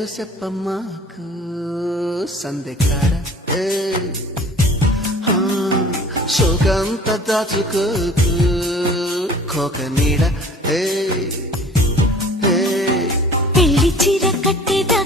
ఏదో చెప్పమ్మాకు సందెకాడ శోకంత దాచుకోకు కోక నీడ పెళ్లి చీర కట్టేదా